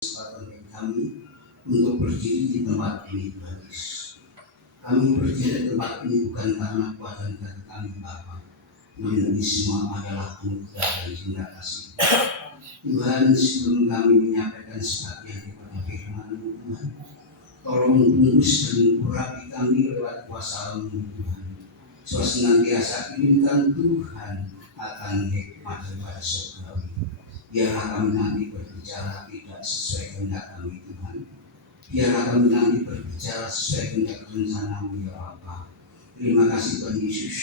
kesempatan bagi kami untuk berdiri di tempat ini, Tuhan Yesus. Kami berdiri di tempat ini bukan karena kuatan dari kami Bapa, namun ini semua adalah anugerah dan cinta kasih Tuhan. Sebelum kami menyampaikan sebagian kepada firman Tuhan, tolong tembus dan urapi kami lewat kuasa-Mu Tuhan. Senantiasa kirimkan Tuhan akan hikmat daripada surgawi. Biarlah kami nanti berbicara tidak sesuai kehendak kami Tuhan. Biarlah kami nanti berbicara sesuai kehendak rencana-Mu ya Allah. Terima kasih Tuhan Yesus.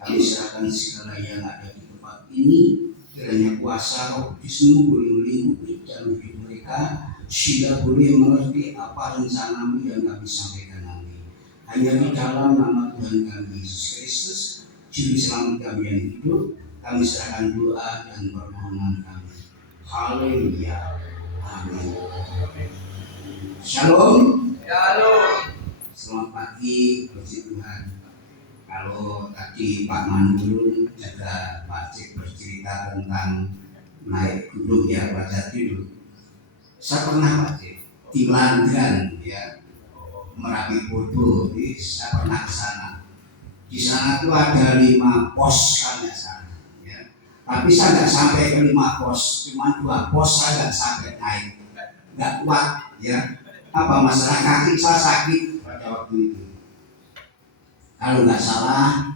Kami serahkan segala yang ada di tempat ini. Kiranya kuasa Roh Kudus-Mu boleh melingkupi dalam hidup mereka, sehingga boleh mengerti apa rencana-Mu yang kami sampaikan nanti. Hanya di dalam nama Tuhan kami Yesus Kristus, Juru Selamat kami yang hidup, kami serahkan doa dan permohonan kami. Haleluya. Amin. Shalom. Shalom. Selamat pagi, puji Tuhan. Kalau tadi Pak Mandul juga Pak Cik bercerita tentang naik gunung ya Pak Jadi dulu. Saya pernah Pak Cik di Melandran ya, Merapi Bodo, saya pernah ke sana. Di sana tuh ada 5 pos kan ya sana. Ya. Tapi saya nggak sampai ke 5 pos, cuma 2 pos saya nggak sampai naik, nggak kuat ya. Apa masalah kaki saya sakit pada waktu itu. Kalau nggak salah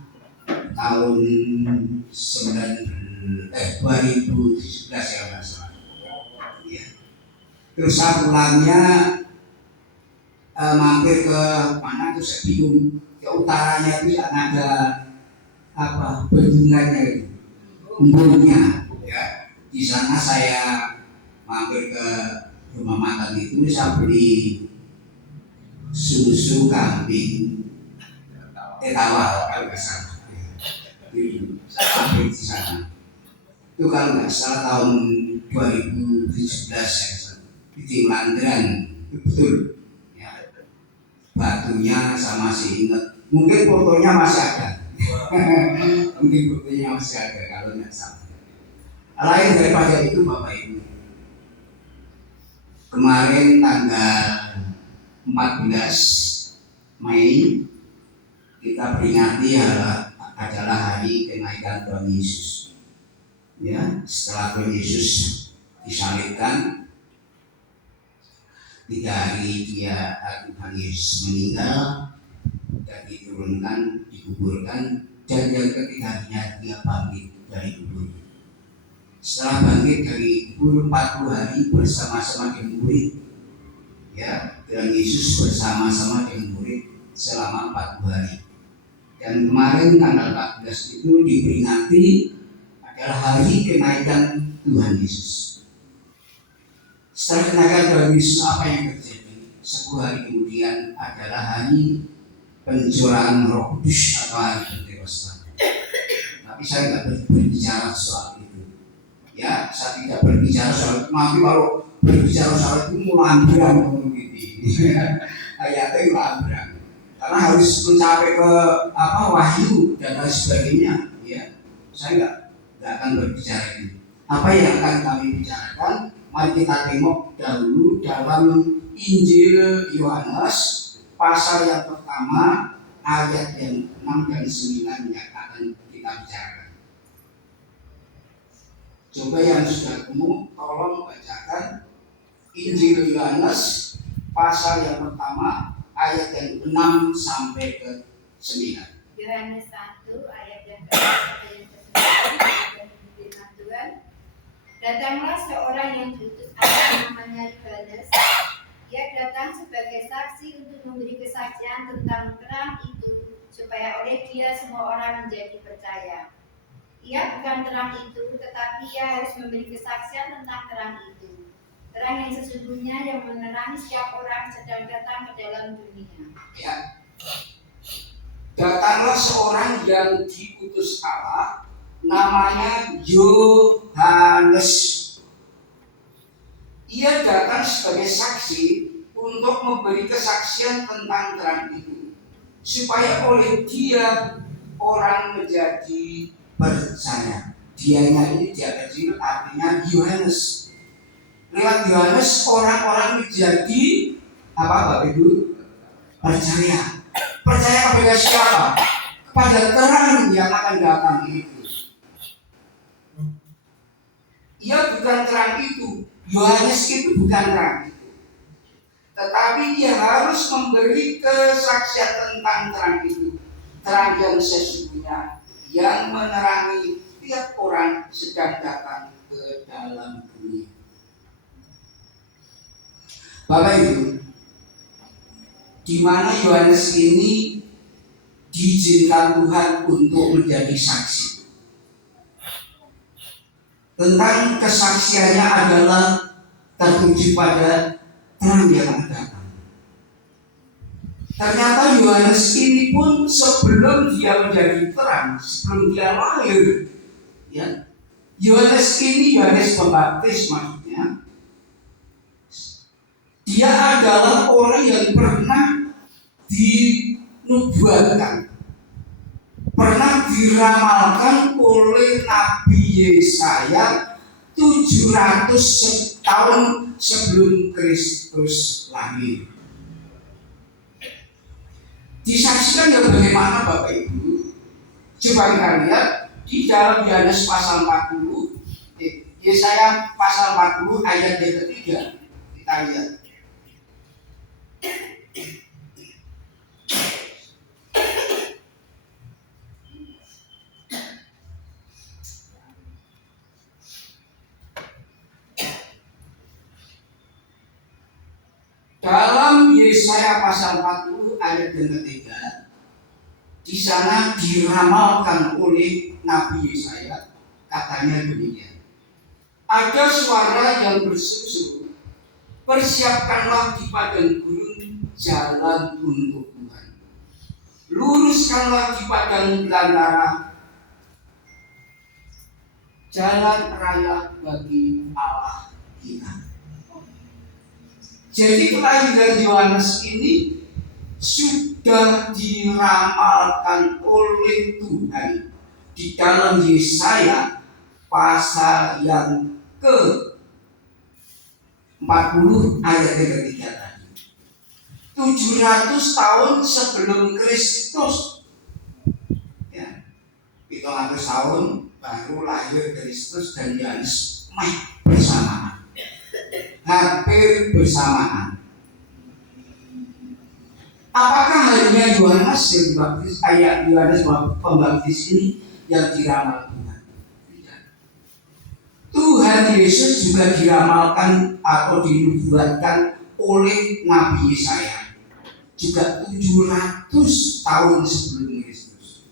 tahun 2017 ya nggak salah. Ya. Terus saya pulangnya mampir ke mana tuh saya bingung. Ke utaranya itu yang ada apa bendungannya itu, embungnya. Ya. Di sana saya mampir ke rumah makan itu, saya beli susu kambing tawar kalau nggak salah. Saya mampir di sana. Itu kalau nggak salah tahun 2017 ya, di Melandran, betul. Ya. Batunya saya masih ingat. Mungkin fotonya masih ada. Mungkin fotonya masih ada kalau nggak salah. Lain daripada itu Bapak Ibu, kemarin tanggal 14 Mei kita peringati adalah hari kenaikan Tuhan Yesus. Ya, setelah Tuhan Yesus disalibkan, 3 hari Tuhan Yesus meninggal dan diturunkan, dikuburkan, dan yang ketiga harinya dia bangkit dari kubur. Setelah bangkit dari kubur 40 hari bersama-sama dengan murid, ya, Tuhan Yesus bersama-sama dengan murid selama 40 hari. Dan kemarin tanggal 14 itu diperingati adalah hari kenaikan Tuhan Yesus. Setelah kenaikan Tuhan Yesus, apa yang terjadi? 10 hari kemudian adalah hari pencurahan Roh Kudus atau hari Pentekosta. Tapi saya nggak berbicara soal itu. Ya, saya tidak berbicara soal itu. Nanti kalau berbicara soal itu mulambrang gitu. Ayatnya mulambrang. Karena harus mencapai ke wahyu dan lain sebagainya. Ya, saya nggak akan berbicara ini. Apa yang akan kami bicarakan? Mari kita tengok dahulu dalam Injil Yohanes pasal yang pertama ayat yang 6 dan 9 yang akan kita bicarakan. Coba yang sudah ketemu tolong bacakan Injil Yohanes pasal yang pertama ayat yang 6 sampai ke 9. Yohanes 1 ayat yang ke-6 sampai yang ke-9. Tuhan, datanglah seorang yang diutus Allah namanya Yohanes. Ia datang sebagai saksi untuk memberi kesaksian tentang terang itu, supaya oleh dia semua orang menjadi percaya. Ia bukan terang itu, tetapi ia harus memberi kesaksian tentang terang itu. Terang yang sesungguhnya yang menerangi setiap orang sedang datang ke dalam dunia. Ya. Datanglah seorang yang diutus Allah, namanya Yohanes. Ia datang sebagai saksi untuk memberi kesaksian tentang terang itu, supaya oleh dia orang menjadi percaya. Dianya ini dia kecil artinya Yohanes. Lewat Yohanes orang-orang menjadi apa Bapak Ibu? Percaya. Percaya kepada siapa? Kepada terang yang akan datang itu. Ia bukan terang itu. Yohanes itu bukan terang itu. Tetapi dia harus memberi kesaksian tentang terang itu. Terang yang sesungguhnya yang menerangi tiap orang sedang datang ke dalam dunia. Bapak Ibu, di mana Yohanes ini diizinkan Tuhan untuk menjadi saksi. Tentang kesaksiannya adalah tertuju pada terang yang akan datang. Ternyata Yohanes ini pun sebelum dia menjadi terang, sebelum dia lahir, ya, Yohanes ini Yohanes Pembaptis maksudnya. Dia adalah orang yang pernah dinubuatkan, pernah diramalkan oleh Nabi Yesaya 700 tahun sebelum Kristus lahir. Disaksikan ya bagaimana Bapak Ibu? Coba kita lihat di dalam Yohanes pasal 40, Yesaya pasal 40 ayat yang ketiga. Kita lihat. Dalam Yesaya pasal 40 ayat yang ketiga, di sana diramalkan oleh Nabi Yesaya, katanya demikian. Ada suara yang berseru, persiapkanlah di padang gurun jalan untuk Tuhan. Luruskanlah di padang belantara jalan raya bagi Allah kita. Jadi kelahiran Yohanes ini sudah diramalkan oleh Tuhan di dalam Yesaya pasal yang ke 40 ayat yang ketiga tadi. 700 tahun sebelum Kristus, ya, 700 tahun baru lahir Kristus dan Yohanes bersamaan, hampir bersamaan. Apakah hanya Yohanes yang dibaptis, ayat Yohanes Pembaptis ini yang diramal Tuhan? Tidak. Tuhan Yesus juga diramalkan atau dinubuatkan oleh Nabi Yesaya juga 700 tahun sebelum Kristus.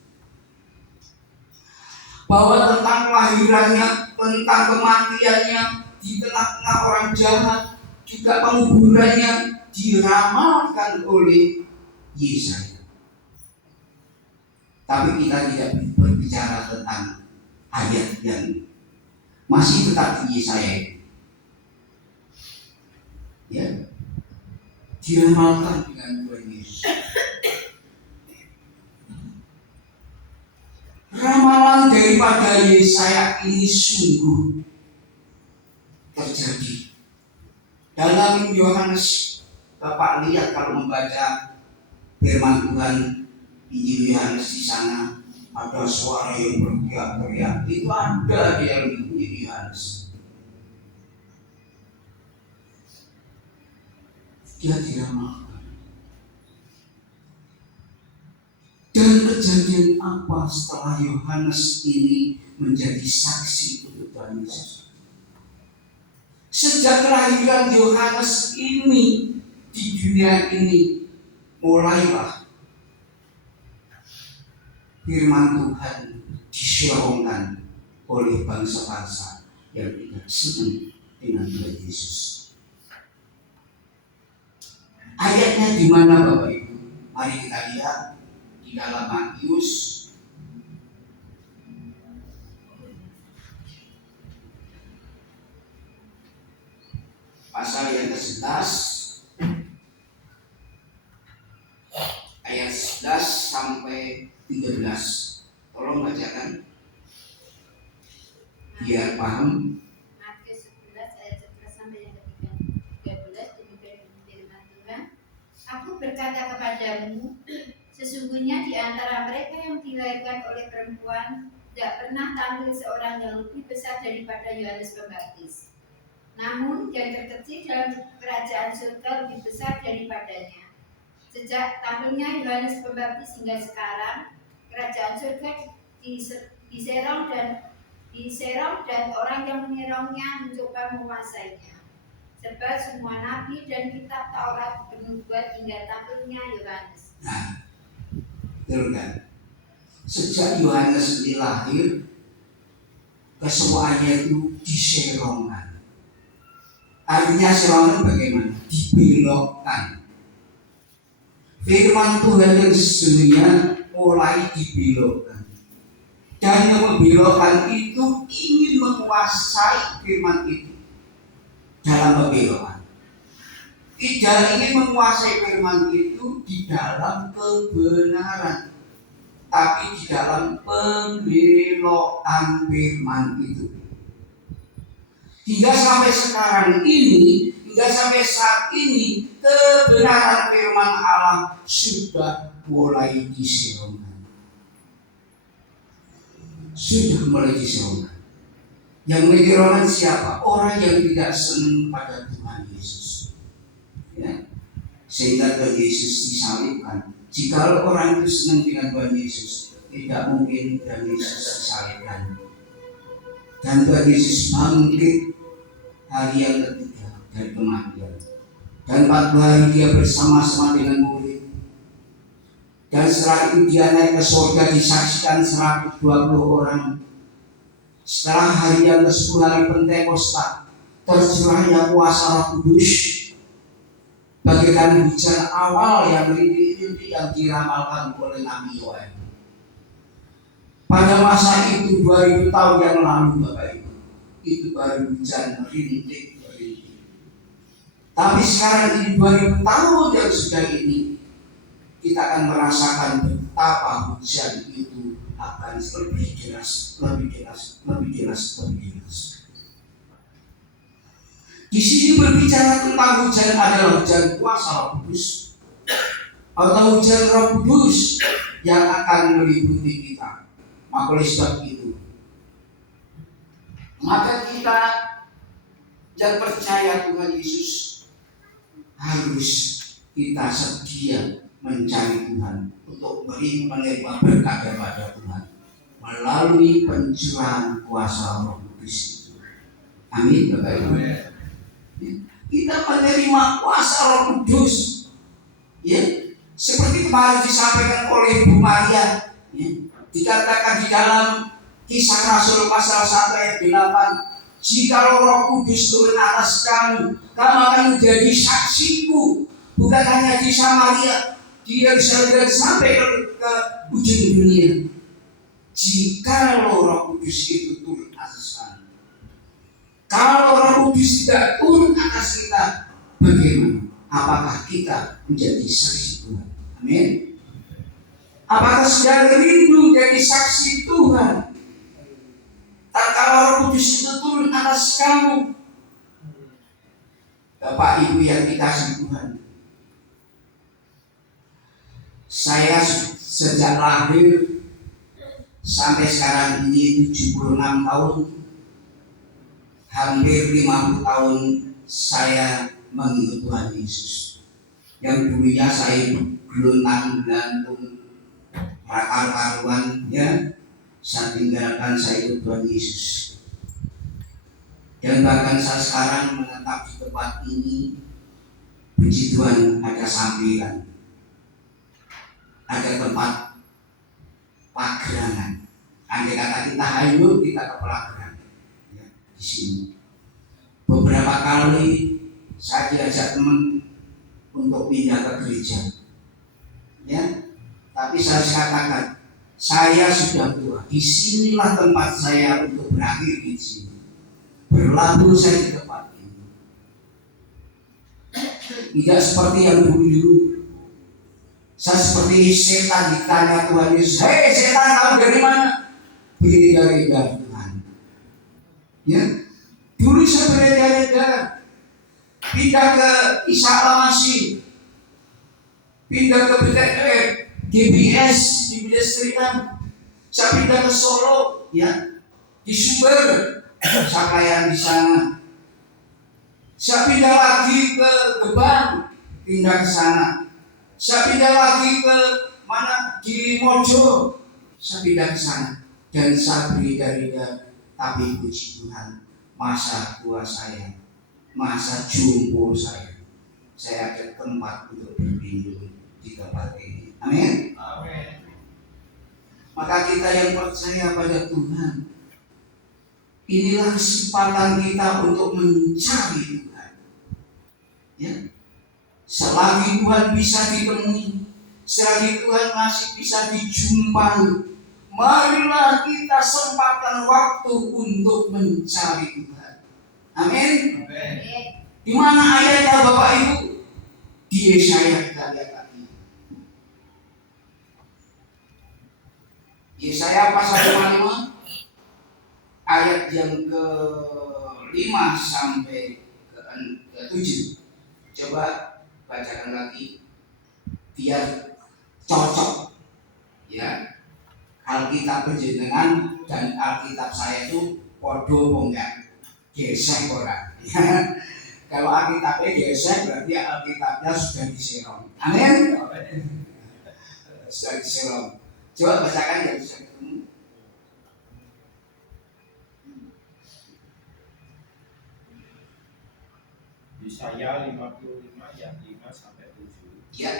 Bahwa tentang kelahirannya, tentang kematiannya di tengah-tengah orang jahat, juga penguburannya diramalkan oleh Yesaya. Tapi kita tidak berbicara tentang ayat yang masih tetap di Yesaya. Ya, diramalkan dengan Tuhan Yesus. Ramalan daripada Yesaya ini sungguh terjadi. Dalam Yohanes, Bapak lihat kalau membaca firman Tuhan Injil Yohanes, di sana ada suara yang berteriak-teriak. Itu ada di dalam Injil Yohanes. Dia diramalkan. Dan kejadian apa setelah Yohanes ini menjadi saksi untuk Tuhan Yesus? Sejak kelahiran Yohanes ini di dunia ini, mulailah firman Tuhan disorongkan oleh bangsa-bangsa yang tidak senang dengan Tuhan Yesus. Ayatnya di mana Bapak Ibu? Mari kita lihat di dalam Matius pasal yang ke-11 ayat 11 sampai 13. Tolong bacakan biar paham. Matius 11 ayat 11 sampai yang berkata kepadamu, sesungguhnya di antara mereka yang dilahirkan oleh perempuan tidak pernah tampil seorang yang lebih besar daripada Yohanes Pembaptis. Namun yang terkecil dalam kerajaan surga lebih besar daripadanya. Sejak tampilnya Yohanes Pembaptis hingga sekarang, kerajaan surga diserong dan orang yang menyerongnya mencoba menguasainya. Sebab semua nabi dan kitab Taurat bernubuat hingga tampilnya Yohanes. Nah, betul kan? Sejak Yohanes ini lahir, kesemuanya itu diserongkan. Artinya serongan bagaimana? Dibelokkan. Firman Tuhan yang sesungguhnya mulai dibelokkan. Dan yang membelokkan itu ingin menguasai firman itu dalam pembelokan. Tidak ingin menguasai firman itu di dalam kebenaran, tapi di dalam pembelokan firman itu. Hingga sampai sekarang ini, hingga sampai saat ini, kebenaran firman Allah sudah mulai diserongkan. Sudah mulai diserongkan. Yang menyerongan siapa? Orang yang tidak senang pada Tuhan Yesus. Ya. Sehingga Tuhan Yesus disalibkan. Jika orang itu senang dengan Tuhan Yesus, tidak mungkin Tuhan Yesus disalibkan. Dan Tuhan Yesus bangkit hari yang ketiga dari kematian. Dan 40 hari dia bersama-sama dengan murid. Dan setelah itu dia naik ke surga, disaksikan 120 orang. Setelah hari yang ke-10 hari Pentakosta, tercurahnya kuasa Roh Kudus bagaikan hujan awal yang rintik-rintik yang diramalkan oleh Nabi Yoel. Pada masa itu 2000 tahun yang lalu Bapak Ibu, itu baru hujan rintik. Tapi sekarang ini 2000 tahun yang sudah ini, kita akan merasakan betapa hujan itu akan lebih jelas. Di sini berbicara tentang hujan adalah hujan kuasa Roh Kudus atau hujan Roh Kudus yang akan meliputi kita. Maka oleh sebab itu, maka kita yang percaya Tuhan Yesus harus kita sedia mencari Tuhan untuk menerima berkat daripada Tuhan melalui pencurahan kuasa Roh Kudus itu. Amin, Bapak Ibu. Kita menerima kuasa Roh Kudus, ya, seperti kemarin disampaikan oleh Bu Maria, ya, dikatakan di dalam Kisah Rasul pasal 1 ayat 8, jikalau Roh Kudus turun atas kamu, kamu akan menjadi saksiku, bukan hanya di Samaria, di Yerusalem sampai ke ujung dunia. Jikalau Roh Kudus itu turun atas kamu. Kalau Roh Kudus tidak turun atas kita, bagaimana? Apakah kita menjadi saksi Tuhan? Amin. Apakah sudah rindu jadi saksi Tuhan? Tak kalau Roh Kudus itu turun atas kamu, Bapak Ibu yang dikasihi Tuhan, saya sejak lahir sampai sekarang ini 76 tahun, hampir 50 tahun saya mengikut Tuhan Yesus. Yang dulunya saya gelontang gantung karuan, ya, saya tinggalkan, saya ikut Tuhan Yesus. Dan bahkan saya sekarang menetap di tempat ini, puji Tuhan, ada sambilan, ada tempat pagerangan. Andai kata kita hanyut, kita ke pelageran, ya, di sini. Beberapa kali saya diajak teman untuk pindah ke gereja, ya, tapi saya katakan saya sudah tua. Disinilah tempat saya untuk berakhir di sini. Berlabuh saya di tempat ini. Tidak seperti yang dulu. Saya seperti setan ditanya Tuhan Yesus, hei setan, kamu dari mana? Beredar-edar Tuhan. Ya, dulu saya beredar-edar, pindah ke Isa Al-Masih. pindah ke BTN, GBS di Pedestrian, saya pindah ke Solo, ya, di Sumber, saya kaya di sana. Saya pindah lagi ke Gebang, pindah ke sana. Saya pindah lagi ke mana, di Mojo, saya pindah ke sana. Dan saya beri dari tapi puji Tuhan, masa tua saya, masa jumbo saya ada tempat untuk berlindung di tempat ini. Amin. Amin. Maka kita yang percaya pada Tuhan, inilah kesempatan kita untuk mencari Tuhan. Ya. Selagi Tuhan bisa ditemui, selagi Tuhan masih bisa dijumpai, marilah kita sempatkan waktu untuk mencari Tuhan. Amin. Amin. Di mana ayatnya Bapak Ibu? Di Yesaya kita lihat lagi. Yesaya pasal 55 ayat yang ke-5 sampai ke-7. Coba bacakan lagi biar cocok, ya. Alkitab penjenengan dan Alkitab saya itu podo enggak gesek ora. Kalau Alkitabnya gesek berarti Alkitabnya sudah diserong. Amin. Sudah diserong. Coba bacakan yang bisa ketemu. Yesaya 55 ayat 5 sampai 7. Ya.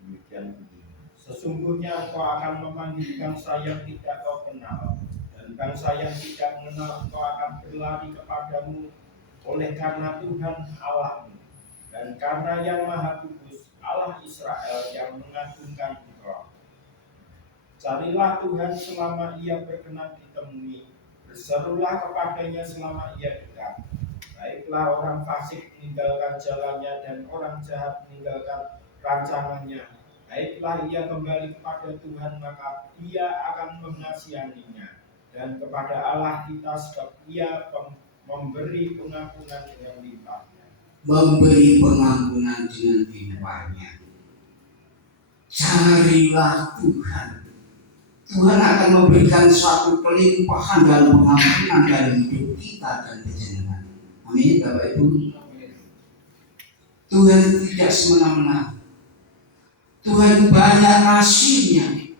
Demikian bunyi. Sesungguhnya engkau akan memanggil bangsa yang tidak kau kenal, dan bangsa yang tidak mengenal engkau akan berlari kepadamu oleh karena Tuhan Allahmu, dan karena yang Maha Kudus Allah Israel yang mengagungkan engkau. Carilah Tuhan selama ia berkenan ditemui, berserulah kepadanya selama ia dekat. Baiklah orang fasik meninggalkan jalannya dan orang jahat meninggalkan rancangannya. Baiklah ia kembali kepada Tuhan, maka ia akan mengasihaninya, dan kepada Allah kita sebab ia memberi pengampunan dengan limpahnya. Memberi pengampunan dengan limpahnya. Carilah Tuhan. Tuhan akan memberikan suatu kelimpahan dan pengampunan dalam hidup kita dan penjenengan. Amin, Bapak Ibu. Tuhan tidak semena-mena. Tuhan banyak kasih-Nya,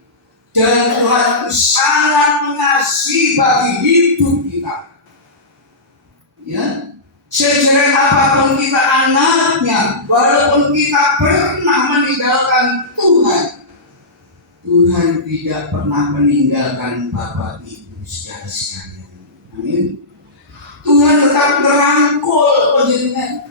dan Tuhan sangat mengasihi bagi hidup kita. Ya, sejelek apapun kita anaknya, walaupun kita pernah meninggalkan Tuhan, Tuhan tidak pernah meninggalkan Bapak Ibu saudara sekalian. Amin. Tuhan tetap merangkul penjenengan.